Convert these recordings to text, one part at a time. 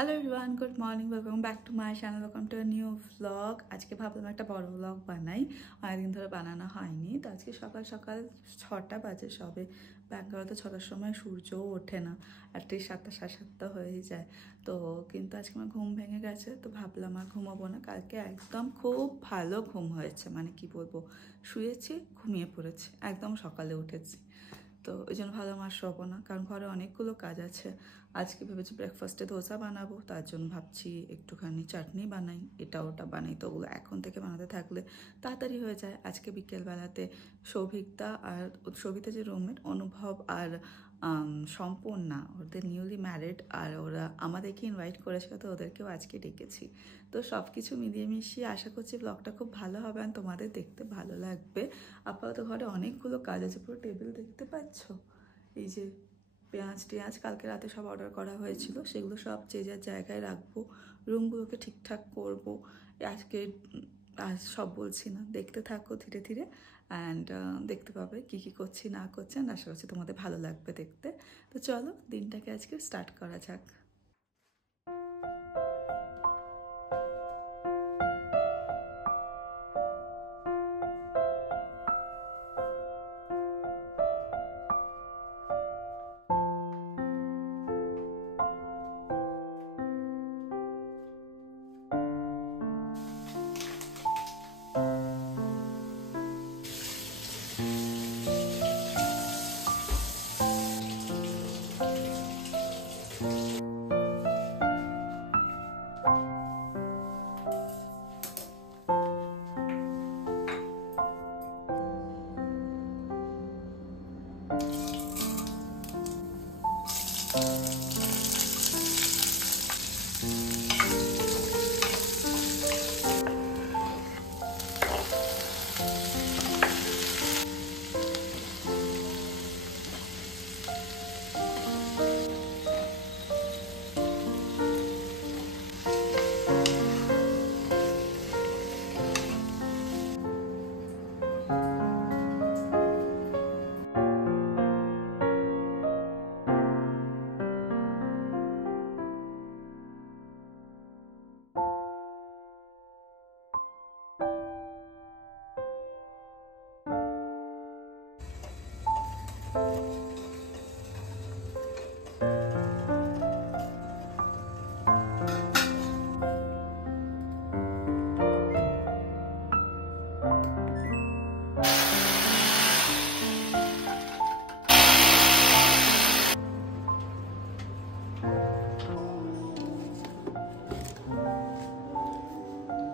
Hello everyone, good morning, welcome back to my channel, welcome to new vlog. আজকে ভাবলাম একটা বড় vlog বানাই, অনেকদিন ধরে বানানো হয়নি। তো আজকে সকাল সকাল 6টা বাজে সবে। ব্যাঙ্গালোরে তো 6টার সময় সূর্যও ওঠে না, অ্যাটলিস্ট 7টা 7:30 হয়েই যায়। তো কিন্তু আজকে আমার ঘুম ভেঙে গেছে, তো ভাবলাম আর ঘুমাবো না। কালকে একদম খুব ভালো ঘুম হয়েছে, মানে কি বলবো, শুয়েছি ঘুমিয়ে পড়েছি, একদম সকালে উঠেছি। তো ওই জন্য ভাবলাম আর শোবো না, কারণ ঘরে অনেকগুলো কাজ আছে। আজকে ভেবেছি ব্রেকফাস্টে ধোসা বানাবো, তার জন্য ভাবছি একটুখানি চাটনি বানাই, এটা ওটা বানাই। তো ওগুলো এখন থেকে বানাতে থাকলে তাড়াতাড়ি হয়ে যায়। আজকে বিকেলবেলাতে সৌভিতা যে রুমমেট, অনুভব আর সম্পূর্ণা, ওদের নিউলি ম্যারিড, আর ওরা আমাদেরকে ইনভাইট করেছিল, তো ওদেরকেও আজকে ডেকেছি। তো সব কিছু মিলিয়ে মিশিয়ে আশা করছি ব্লগটা খুব ভালো হবে আর তোমাদের দেখতে ভালো লাগবে। আপাতত ঘরে অনেকগুলো কাজ আছে, পুরো টেবিল দেখতে পাচ্ছ, এই যে পেঁয়াজ কালকে রাতে সব অর্ডার করা হয়েছিল, সেগুলো সব যে যার জায়গায় রাখবো, রুমগুলোকে ঠিকঠাক করবো আজকে। আজ সব বলছি না, দেখতে থাকো ধীরে ধীরে, অ্যান্ড দেখতে পাবে কী কী করছি না করছি, অ্যান্ড আশা করছি তোমাদের ভালো লাগবে দেখতে। তো চলো দিনটাকে আজকে স্টার্ট করা যাক।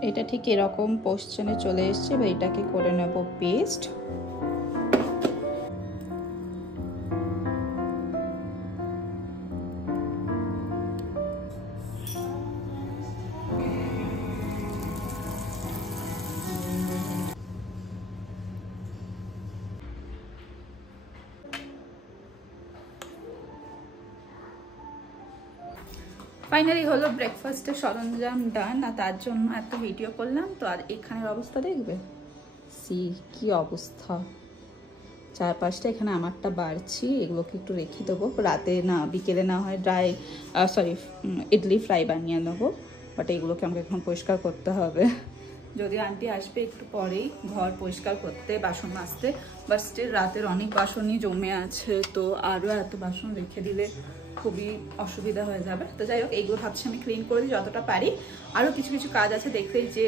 এটা ঠিক এরকম পোস্টনে চলে এসছে, বা এটাকে করে নেব পেস্ট। ফাইনালি হলো ব্রেকফাস্টের সরঞ্জাম ডান, আর তার জন্য এত ভিডিও করলাম। তো আর এখানের অবস্থা দেখবে, কি অবস্থা, চারপাশটা। এখানে আমারটা বাড়ছি, এগুলোকে একটু রেখে দেবো, রাতে না বিকেলে না হয় ইডলি ফ্রাই বানিয়ে নেবো। বাট এগুলোকে আমাকে এখন পরিষ্কার করতে হবে। যদি আন্টি আসবে একটু পরেই ঘর পরিষ্কার করতে, বাসন মাজতে, বাট স্টিল রাতের অনেক বাসনই জমে আছে, তো আরও এত বাসন রেখে দিলে খুবই অসুবিধা হয়ে যাবে। তো যাই হোক, এইগুলো ভাবছি আমি ক্লিন করে দিই যতটা পারি। আরও কিছু কিছু কাজ আছে, দেখলেই যে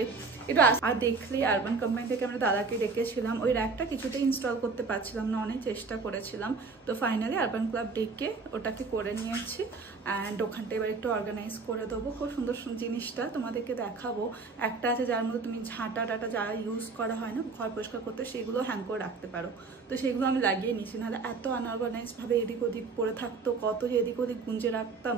একটু আর দেখলেই আরবান কোম্পানি থেকে আমরা দাদাকে ডেকেছিলাম, ওই র্যাকটা কিছুতেই ইনস্টল করতে পারছিলাম না, অনেক চেষ্টা করেছিলাম। তো ফাইনালি আরবান ক্লাব ডেকে ওটাকে করে নিয়েছি, অ্যান্ড ওখানটা এবার একটু অর্গানাইজ করে দেবো। খুব সুন্দর জিনিসটা তোমাদেরকে দেখাবো। একটা আছে যার মধ্যে তুমি ঝাঁটা টাটা যা ইউজ করা হয় না ঘর পরিষ্কার করতে, সেগুলো হ্যাং করে রাখতে পারো। তো সেগুলো আমি লাগিয়ে নিয়েছি, নাহলে এত আনঅর্গানাইজভাবে এদিক ওদিক পড়ে থাকতো, কত যে এদিক ওদিক গুঁজে রাখতাম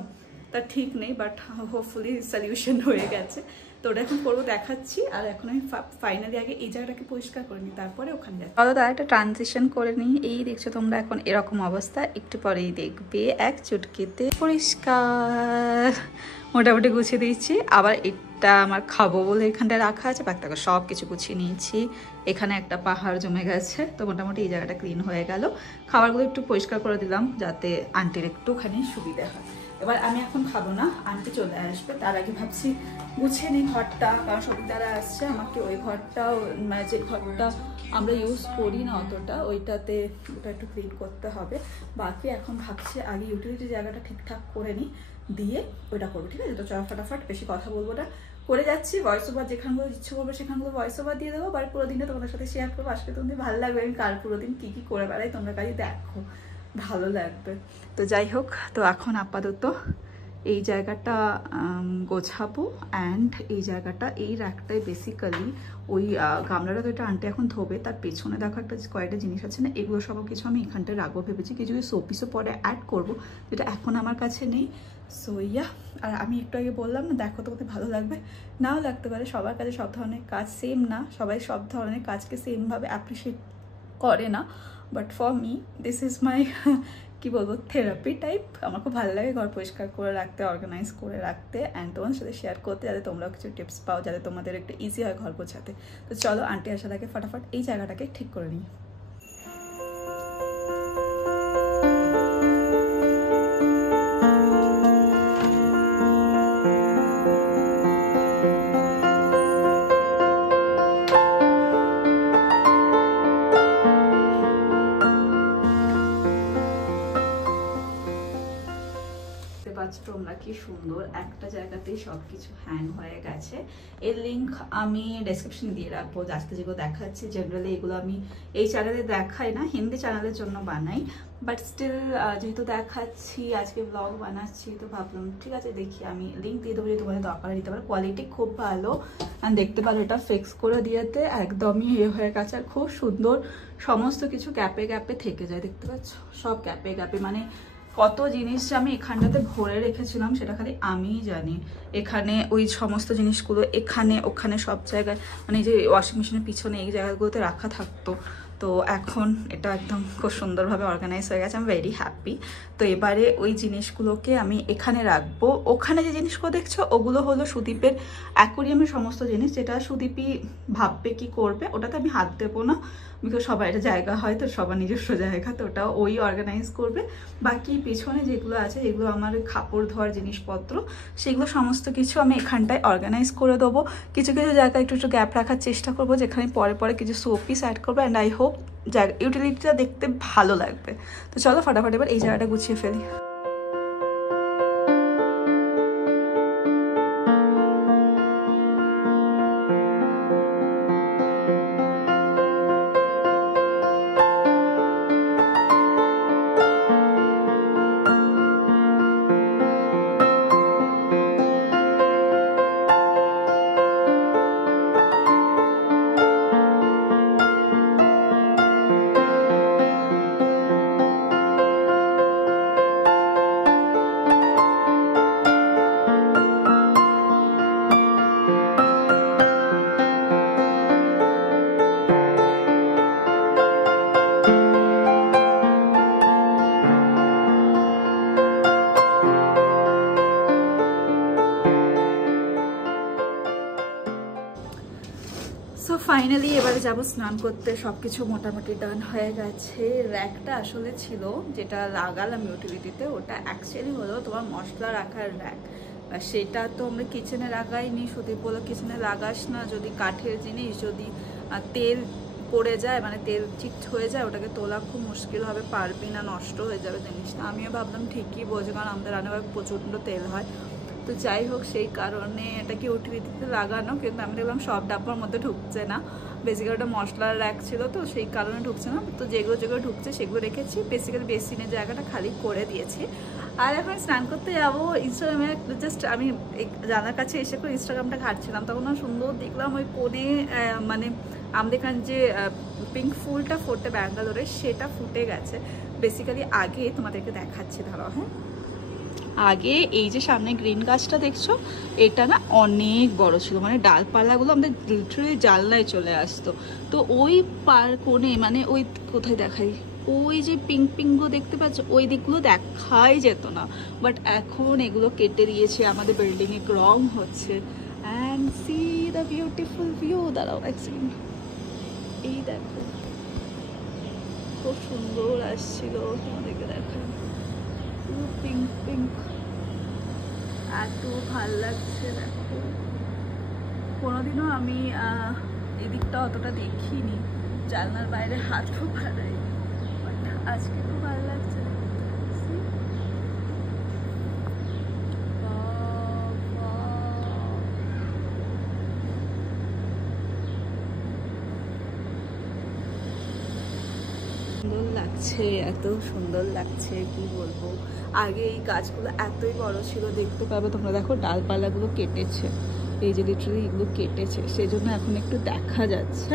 তা ঠিক নেই। বাট হোপফুলি সলিউশন হয়ে গেছে, তো ওটা এখন করবো, দেখাচ্ছি। আর এখন আমি ফাইনালি আগে এই জায়গাটাকে পরিষ্কার করে নিই, তারপরে ওখানে যাচ্ছি। তার একটা ট্রানজিশন করে নিই। এই দেখছো তোমরা এখন এরকম অবস্থা, একটু পরেই দেখবে এক চুটকিতে পরিষ্কার। মোটামুটি গুছিয়ে দিয়েছি। আবার এটা আমার খাবো বলে এখানটায় রাখা আছে, বাকিটাকে সব কিছু গুছিয়ে নিয়েছি। এখানে একটা পাহাড় জমে গেছে, তো মোটামুটি এই জায়গাটা ক্লিন হয়ে গেল। খাবারগুলো একটু পরিষ্কার করে দিলাম যাতে আন্টির একটুখানি সুবিধা হয়। এবার আমি এখন খাবো না, আন্টি চলে আসবে, তার আগে ভাবছি গুছিয়ে নিই ঘরটা, কারণ সবই দ্বারা আসছে, আমাকে ওই ঘরটাও মানে যে ঘরটা আমরা ইউজ করি না অতটা, ওইটাতে ওটা একটু ক্লিন করতে হবে। বাকি এখন ভাবছি আগে ইউটিলিটি জায়গাটা ঠিকঠাক করে নিই, দিয়ে ওইটা করবো, ঠিক আছে? তো চলো ফটাফট, বেশি কথা বলবো না, করে যাচ্ছি। ভয়েস ওভার যেখানগুলো ইচ্ছে করবো সেখানগুলো ভয়েস ওভার দিয়ে দেবো, বাট পুরো দিনটা তোমাদের সাথে শেয়ার করবো। আজকে তোমাদের ভালো লাগবে আমি কার পুরো দিন কী কী করে বেড়াই, তোমরা কাজে দেখো, ভালো লাগবে। তো যাই হোক, তো এখন আপাতত এই জায়গাটা গোছাবো, অ্যান্ড এই জায়গাটা, এই র্যাকটাই বেসিক্যালি ওই গামলাটা তো এটা আন্টি এখন ধোবে, তার পেছনে দেখো একটা কয়েকটা জিনিস আছে না, এগুলো সব কিছু আমি এখানটায় রাখবো ভেবেছি, কিছু কিছু শোপিসও পরে অ্যাড করবো, যেটা এখন আমার কাছে নেই। সো ইয়া, আর আমি একটু আগে বললাম না, দেখো তোমাদের ভালো লাগবে, নাও লাগতে পারে, সবার কাছে সব ধরনের কাজ সেম না, সবাই সব ধরনের কাজকে সেমভাবে অ্যাপ্রিসিয়েট করে না, but for me this is my কি বলবো, থেরাপি টাইপ। আমার খুব ভালো লাগে ঘর পরিষ্কার করে রাখতে, অর্গানাইজ করে রাখতে, অ্যান্ড তোমাদের সাথে শেয়ার করতে, যাতে তোমরাও কিছু টিপস পাও, যাতে তোমাদের একটু ইজি হয় ঘর গোছাতে। তো চলো আন্টি আসার আগে ফটাফট এই জায়গাটাকে ঠিক করে নিই। তোমরা কি সুন্দর একটা জায়গাতেই সবকিছু হ্যাং হয়ে গেছে। এর লিঙ্ক আমি ডেসক্রিপশনে দিয়ে রাখবো। আজকে যেগুলো দেখাচ্ছি জেনারেলি এগুলো আমি এই চ্যানেলে দেখাই না, হিন্দি চ্যানেলের জন্য বানাই, বাট স্টিল যেহেতু দেখাচ্ছি, আজকে ব্লগ বানাচ্ছি, তো ভাবলাম ঠিক আছে দেখি, আমি লিঙ্ক দিয়ে দেবো, যদি তোমাদের দরকার দিতে পারো। কোয়ালিটি খুব ভালো, আর দেখতে পারো এটা ফিক্স করে দিয়েতে একদমই হয়ে গেছে, আর খুব সুন্দর, সমস্ত কিছু গ্যাপে গ্যাপে থেকে যায়, দেখতে পাচ্ছ সব গ্যাপে গ্যাপে, মানে কত জিনিস আমি এখানটাতে ভরে রেখেছিলাম সেটা খালি আমিই জানি। এখানে ওই সমস্ত জিনিসগুলো এখানে ওখানে সব জায়গায়, মানে যে ওয়াশিং মেশিনের পিছনে এই জায়গাগুলোতে রাখা থাকতো, তো এখন এটা একদম খুব সুন্দরভাবে অর্গানাইজ হয়ে গেছে, আমি ভেরি হ্যাপি। তো এবারে ওই জিনিসগুলোকে আমি এখানে রাখবো। ওখানে যে জিনিসগুলো দেখছো ওগুলো হলো সুদীপের অ্যাকোরিয়ামের সমস্ত জিনিস, যেটা সুদীপই ভাববে কি করবে, ওটাতে আমি হাত দেবো না, বিকজ সবার একটা জায়গা হয়, তো সবার নিজস্ব জায়গা, তো ওটা ওই অর্গানাইজ করবে। বাকি পেছনে যেগুলো আছে, যেগুলো আমার কাপড় ধোয়ার জিনিসপত্র, সেগুলো সমস্ত কিছু আমি এখানটায় অর্গানাইজ করে দেবো। কিছু কিছু জায়গায় একটু একটু গ্যাপ রাখার চেষ্টা করবো, যেখানে পরে পরে কিছু শোপিস অ্যাড করবো, অ্যান্ড আই হোপ জায়গা ইউটিলিটিটা দেখতে ভালো লাগবে। তো চলো ফটাফট এবার এই জায়গাটা গুছিয়ে ফেলি। সো ফাইনালি এবারে যাবো স্নান করতে, সব কিছু মোটামুটি ডান হয়ে গেছে। র্যাকটা আসলে ছিল যেটা লাগালাম ইউটিলিটিতে, ওটা অ্যাকচুয়ালি হলো তোমার মশলা রাখার র্যাক, সেটা তো আমরা কিচেনে লাগাইনি। সুদীপ বলো কিচেনে লাগাস না, যদি কাঠের জিনিস, যদি তেল পড়ে যায়, মানে তেল চিট হয়ে যায়, ওটাকে তোলা খুব মুশকিল হবে, পারবি না, নষ্ট হয়ে যাবে জিনিসটা। আমিও ভাবলাম ঠিকই বলছি, কারণ আমাদের রান্নাঘরে প্রচণ্ড তেল হয়। তো যাই হোক, সেই কারণে এটাকে ইউটিলিটিতে লাগানো, কিন্তু আমি দেখলাম সব ডাব্বার মধ্যে ঢুকছে না, বেসিক্যালি ওটা মশলার র্যাক ছিল, তো সেই কারণে ঢুকছে না। তো যেগুলো যেগুলো ঢুকছে সেগুলো রেখেছি, বেসিক্যালি বেসিনের জায়গাটা খালি করে দিয়েছি। আর এখন স্নান করতে যাবো। ইনস্টাগ্রামে জাস্ট আমি জানার কাছে এসে করে ইনস্টাগ্রামটা ঘাটছিলাম, তখন সুন্দর দেখলাম ওই কোণে, মানে আমাদের এখানে যে পিঙ্ক ফুলটা ফোটে ব্যাঙ্গালোরে, সেটা ফুটে গেছে। বেসিক্যালি আগে তোমাদেরকে দেখাচ্ছি, ধরো হ্যাঁ, আগে এই যে সামনে গ্রিন গাছটা দেখছো, এটা না অনেক বড় ছিল, মানে ডালপালাগুলো আমাদের লিটারালি জানলায় চলে আসতো। তো ওই পার কোণে, মানে ওই কোথায় দেখাই, ওই যে পিঙ্ক পিঙ্কগুলো দেখতে পাচ্ছ, ওই দিকগুলো দেখাই যেত না, বাট এখন এগুলো কেটে দিয়েছে, আমাদের বিল্ডিংয়ে রং হচ্ছে। And C the beautiful view. দাঁড়াও এক সেকেন্ড, এই দেখো খুব সুন্দর আসছিল, তোমাদেরকে দেখাই, পিঙ্ক পিঙ্ক এত ভাল লাগছে দেখো। কোনোদিনও আমি এদিকটা অতটা দেখিনি, জানলার বাইরে হাতও বাড়াইনি, বাট আজকে খুব ভালো লাগছে। সুন্দর লাগছে, এত সুন্দর লাগছে কি বলবো। আগে এই গাছগুলো এতই বড় ছিল, দেখতে পাবে তোমরা, দেখো ডালপালাগুলো কেটেছে, এই যে লিটারালি এগুলো কেটেছে, সেই জন্য এখন একটু দেখা যাচ্ছে।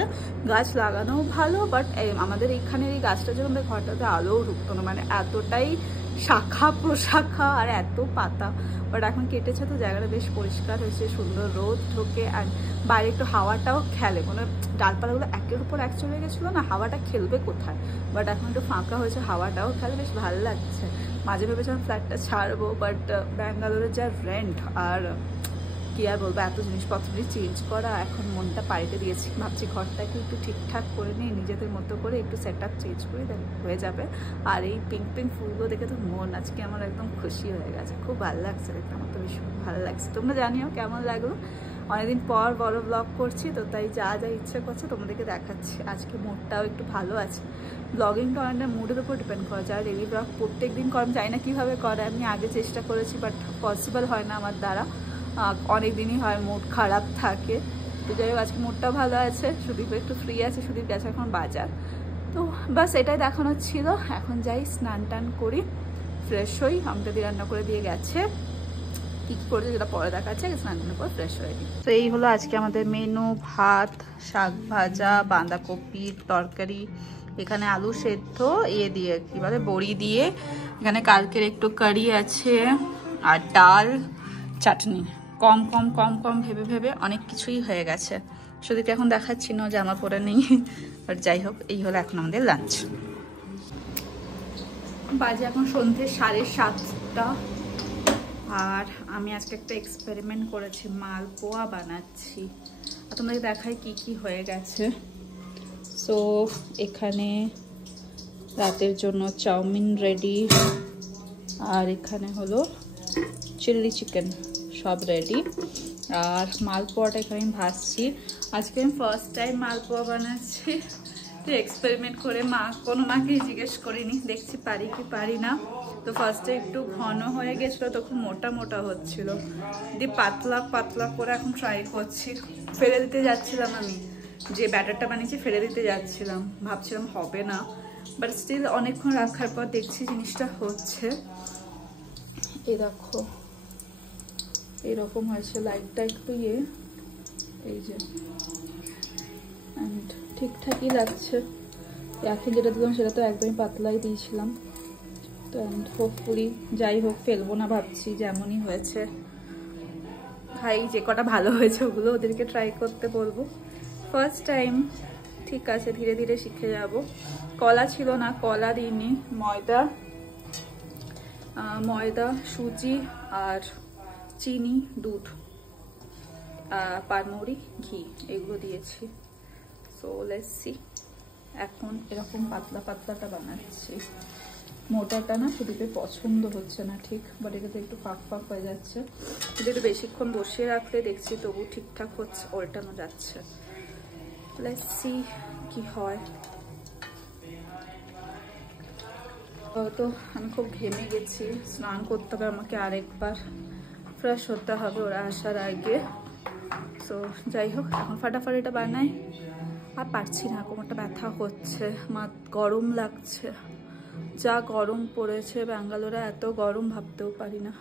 গাছ লাগানোও ভালো, বাট আমাদের এইখানের এই গাছটার জন্য ঘরটাতে আলোও ঢুকতো না, মানে এতটাই শাখা প্রশাখা আর এত পাতা। বাট এখন কেটেছে তো জায়গাটা বেশ পরিষ্কার হয়েছে, সুন্দর রোদ ঢোকে, আর বাইরে একটু হাওয়াটাও খেলে। মানে ডালপালাগুলো একের উপর এক চলে গেছিলো না, হাওয়াটা খেলবে কোথায়, বাট এখন একটু ফাঁকা হয়েছে, হাওয়াটাও খেলে, বেশ ভালো লাগছে। মাঝে ভেবেছিলাম ফ্ল্যাটটা ছাড়বো, বাট ব্যাঙ্গালোরের যা রেন্ট আর কি আর বলবো, এত জিনিসপত্র চেঞ্জ করা, এখন মনটা পাল্টে দিয়েছি। ভাবছি ঘরটাকে একটু ঠিকঠাক করে নিয়ে নিজেদের মতো করে একটু সেট আপ চেঞ্জ করে হয়ে যাবে। আর এই পিঙ্ক পিঙ্ক ফুলগুলো দেখে তো মন আজকে আমার একদম খুশি হয়ে গেছে, খুব ভালো লাগছে দেখতে, আমার তো ভীষণ ভালো লাগছে। তোমরা জানিও কেমন লাগলো। অনেকদিন পর বড় ব্লগ করছি তো, তাই যা যা ইচ্ছে করছে তোমাদেরকে দেখাচ্ছি। আজকে মুডটাও একটু ভালো আছে। ব্লগিংটা অনেকটা মুডের উপর ডিপেন্ড করে, যারা ডেলি ব্লগ প্রত্যেক দিন করে, আমি জানি না কীভাবে করে, আমি আগে চেষ্টা করেছি বাট পসিবল হয় না আমার দ্বারা, অনেক দিনই হয় মুড খারাপ থাকে। তো যাই হোক আজকে মুডটা ভালো আছে, সুদীপ একটু ফ্রি আছে, সুদীপ গেছে এখন বাজার। তো বাস এটাই দেখানোর ছিল। এখন যাই স্নান টান করি, ফ্রেশ হই। আমাদের দিয়ে রান্না করে দিয়ে গেছে, কী কী করেছে যেটা পরে দেখাচ্ছে, স্নান টান করে ফ্রেশ হয়ে নিই। তো এই হলো আজকে আমাদের মেনু, ভাত, শাক ভাজা, বাঁধাকপির তরকারি, এখানে আলু সেদ্ধ দিয়ে কি বলে বড়ি দিয়ে, এখানে কালকের একটু কারি আছে, আর ডাল, চাটনি। কম কম কম কম ভেবে ভেবে অনেক কিছুই হয়ে গেছে। শুধু এখন দেখাচ্ছি না, জামা পরে নেই, বাট যাই হোক এই হলো এখন আমাদের লাঞ্চ। বাজে এখন সন্ধ্যে 7:30, আর আমি আজকে একটা এক্সপেরিমেন্ট করেছি, মালপোয়া বানাচ্ছি। আর তোমাদের দেখাই কি কি হয়ে গেছে। সো এখানে রাতের জন্য চাউমিন রেডি, আর এখানে হলো চিলি চিকেন, সব রেডি। আর মালপোয়াটা এখানে আমি ভাজছি। আজকে আমি ফার্স্ট টাইম মালপোয়া বানাচ্ছি, তো এক্সপেরিমেন্ট করে কোনো মাকেই জিজ্ঞেস করিনি, দেখছি পারি কি পারি না। তো ফার্স্টে একটু ঘন হয়ে গেছিলো, তো খুব মোটা মোটা হচ্ছিল, দিয়ে পাতলা পাতলা করে এখন ট্রাই করছি। ফেলে দিতে যাচ্ছিলাম, আমি যে ব্যাটারটা বানিয়েছি ফেলে দিতে যাচ্ছিলাম, ভাবছিলাম হবে না, বাট স্টিল অনেকক্ষণ রাখার পর দেখছি জিনিসটা হচ্ছে। এই দেখো এরকম হয়েছে, লাইটটা একটু এই যে, অ্যান্ড ঠিকঠাকই লাগছে। এখন যেটা দিলাম সেটা তো একদমই পাতলাই দিয়েছিলাম, তো অ্যান্ড হোপফুলি, যাই হোক ফেলবো না ভাবছি, যেমনই হয়েছে খাই। যে কটা ভালো হয়েছে ওগুলো ওদেরকে ট্রাই করতে বলবো, ফার্স্ট টাইম। ঠিক আছে, ধীরে ধীরে শিখে যাব। কলা ছিল না, কলা দিইনি, ময়দা, সুজি আর চিনি, দুধ, পানমৌরি, ঘি, এগুলো দিয়েছি। So let's see. এখন এরকম পাতলা পাতলাটা বানাচ্ছি, মোটাটা না সুদীপের পছন্দ হচ্ছে না ঠিক, বাট এটাতে একটু ফাঁক ফাঁক হয়ে যাচ্ছে। যদি একটু বেশিক্ষণ বসিয়ে রাখলে দেখছি তবু ঠিকঠাক হচ্ছে, উল্টানো যাচ্ছে। লেটস সি কি হয়। তো আমি খুব ঘেমে গেছি, স্নান করতে হবে আমাকে, আরেকবার ফ্রেশ হতে হবে ওরা আসার আগে। সো যাই হোক এখন ফাটাফাটি এটা বানাই। আর পারছি না, কোমরটা ব্যথা হচ্ছে, গরম লাগছে, যা গরম পড়েছে ব্যাঙ্গালোরে, এত গরম ভাবতেও পারি না।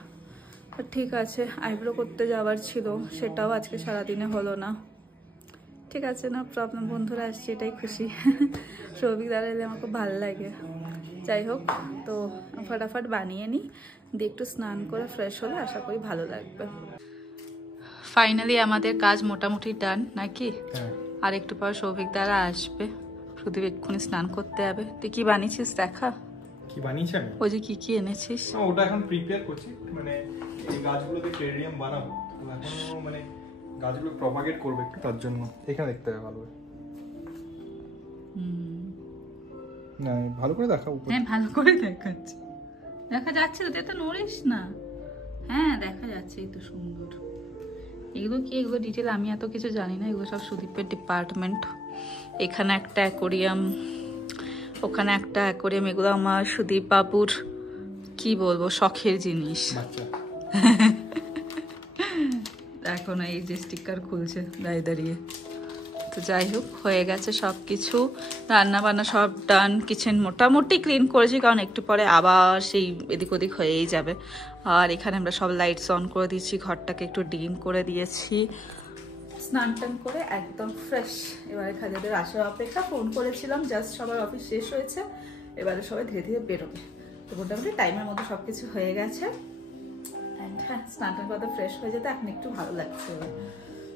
আর ঠিক আছে, আইব্রো করতে যাওয়ার ছিল, সেটাও আজকে সারাদিনে হলো না। ঠিক আছে, না প্রবলেম, বন্ধুরা আসছে এটাই খুশি। সৌভিক দ্বারা এলে আমার খুব ভালো লাগে। যাই হোক, তো ফটাফট বানিয়ে নিই, দিয়ে একটু স্নান করে ফ্রেশ হলে আশা করি ভালো লাগবে। ফাইনালি আমাদের কাজ মোটামুটি ডান নাকি? আর একটু পর সৌভিক দ্বারা আসবে, শুধু এক্ষুনি স্নান করতে হবে। তুই কি বানিয়েছিস দেখা? কি বানিয়েছি আমি? ওই যে কি এনেছিস? ওটা এখন প্রিপেয়ার করছি, মানে এই গাছগুলোতে টেরিয়াম বানাবো, এখন মানে গাছগুলো প্রপাগেট করবে একটু, তার জন্য এখানে দেখতে হবে ভালো করে। না ভালো করে দেখা, উপরে। হ্যাঁ ভালো করে দেখাচ্ছি, দেখা যাচ্ছে তো, তুই তো নড়িস না, হ্যাঁ দেখা যাচ্ছে, এই তো সুন্দর। এগুলো কি, এগুলো ডিটেল আমি এত কিছু জানি না, এগুলো সব সুদীপের ডিপার্টমেন্ট। এখানে একটা অ্যাকোরিয়াম, ওখানে একটা অ্যাকোরিয়াম, এগুলো আমার সুদীপ বাবুর কি বলবো শখের জিনিস। এখন এই যে স্টিকার খুলছে দাঁড়িয়ে দাঁড়িয়ে। তো যাই হোক, হয়ে গেছে সব কিছু, রান্না বান্না সব ডান। কিচেন মোটামুটি ক্লিন করেছি, কারণ একটু পরে আবার সেই এদিক ওদিক হয়েই যাবে। আর এখানে আমরা সব লাইটস অন করে দিয়েছি, ঘরটাকে একটু ডিম করে দিয়েছি। স্নান টান করে একদম ফ্রেশ। এবারে খালিদের আসার অপেক্ষা। ফোন করেছিলাম, জাস্ট সবার অফিস শেষ হয়েছে, এবারে সবাই ধীরে ধীরে বেরোবে। তো মোটামুটি টাইমের মতো সব কিছু হয়ে গেছে। হ্যাঁ, স্নান টান করে ফ্রেশ হয়ে যেতে এখন একটু ভালো লাগছে এবার।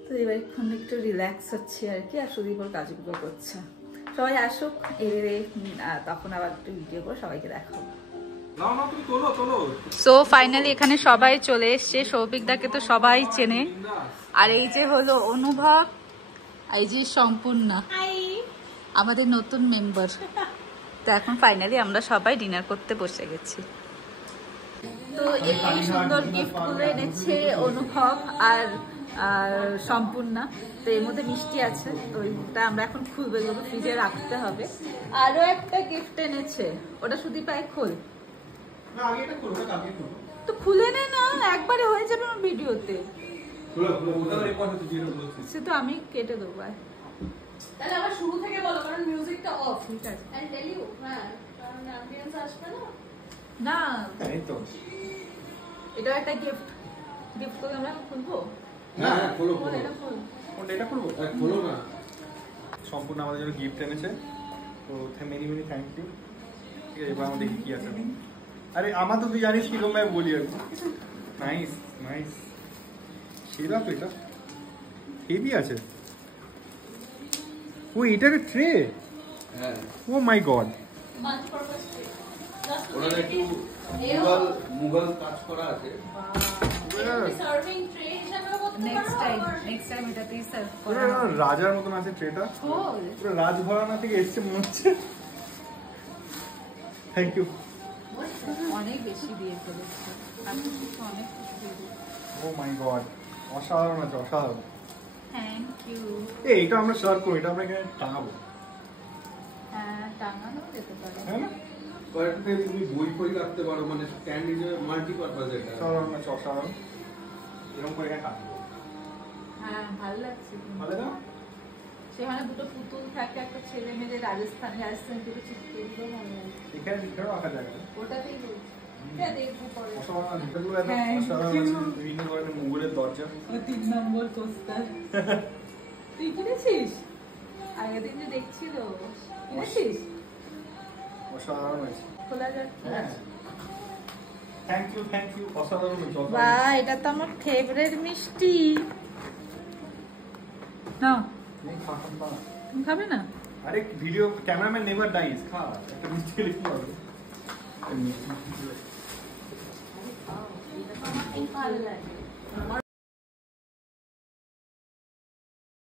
তো এবার এখন একটু রিল্যাক্স হচ্ছে আর কি। আর সুদীপ ওর কাজগুলো করছে। সবাই আসুক, তখন আবার একটু ভিডিও করে সবাইকে দেখাবো। সো ফাইনালি এখানে সবাই চলে এসছে। সৌভিকদাকে তো সবাই চেনে। আর এই যে হলো অনুভব, এই যে সম্পূর্ণা, আমাদের নতুন মেম্বার। তো এখন ফাইনালি আমরা সবাই ডিনার করতে বসে গেছি। তো এই সুন্দর গিফটগুলো এনেছে অনুভব আর সম্পূর্ণা। তো এর মধ্যে মিষ্টি আছে, তো ওইটা আমরা এখন খুলবো, এগুলো ফ্রিজে রাখতে হবে। আরো একটা গিফট এনেছে, ওটা সুদীপ আয় খোল। তো খুলে নে না, একবারে হয়ে যাবে আমার ভিডিওতে। সে তো আমি কেটে দেবো। তাহলে আবার শুরু থেকে বলো, কারণ মিউজিকটা অফ। ঠিক আছে, এন্ড টেল ইউ, হ্যাঁ, কারণ অ্যাম্বিয়েন্স আসবে না। না এই তো এটা একটা গিফট। গিফট করে আমরা খুলবো। না খোলো এটা খুল। কোনটা, এটা খুলবো? খোলো না। সম্পূর্ণ আমাদের জন্য গিফট এনেছে, তো মেনি মেনি থ্যাংক ইউ। ঠিক আছে, এবার আমরা দেখি কি আছে। আরে আমার তো তুই জানিস কিরকম ভাই বলি আর কি। নাইস নাইস, সেরা তো, এটা হেভি আছে। ও এটার ট্রে, হ্যাঁ, ও মাই গড। Multipurpose tray. জাস্ট ওরা একটু মুঘল কাজ করা আছে। সার্ভিং ট্রে হিসেবেও করতে পারো। নেক্সট টাইম এটাতেই সার্ভ পুরো রাজার মতন আছে ট্রেটা, খোল। পুরো রাজঘরানা থেকে এসছে মনে হচ্ছে। Thank you. অনেক বেশি দিয়ে ফেলেছে, আমি কিছু অনেক কিছু দিয়ে দিয়েছি। ও মাই গড, অসাধারণ আছে, অসাধারণ। Thank you. এটা আমরা সার্ভ করি, এটা আমরা এখানে টাঙাবো। হ্যাঁ, টাঙানো যেতে পারে। হ্যাঁ না, কয়েকটা তুমি বই ফই রাখতে পারো, মানে স্ট্যান্ড হিসেবে মাল্টিপারপাস এটা। অসাধারণ আছে, অসাধারণ। এরকম করে এখানে টাঙাবো, হ্যাঁ, ভালো লাগছে কিন্তু। ভালো না? সেখানে দুটো পুতুল থাকে, একটা ছেলে মেয়ে রাজস্থানে দুটো চিত্রগুলো ভালো লাগে। এখানে লিখেও রাখা যায়। ওটাতেই বলছি। হ্যাঁ, দেখবো পরে। অসাধারণ আছে, ভিতরগুলো একদম Thank অসাধারণ you. আছে। বিভিন্ন ধরনের মুঘলের দরজা। ও 3 নম্বর পোস্টার। তুই কিনেছিস? আগের দিন যে দেখছিল, কিনেছিস? অসাধারণ আছে। খোলা যাচ্ছে। হ্যাঁ, থ্যাংক ইউ, থ্যাংক ইউ, অসাধারণ আছে, অসাধারণ। বাহ, এটা তো আমার ফেভারিট মিষ্টি। নাও, তুমি খাবে না? আরে ভিডিও ক্যামেরাম্যান নেভার ডাইস, খা একটা মিষ্টি খেলে কি হবে। ভালো লাগে।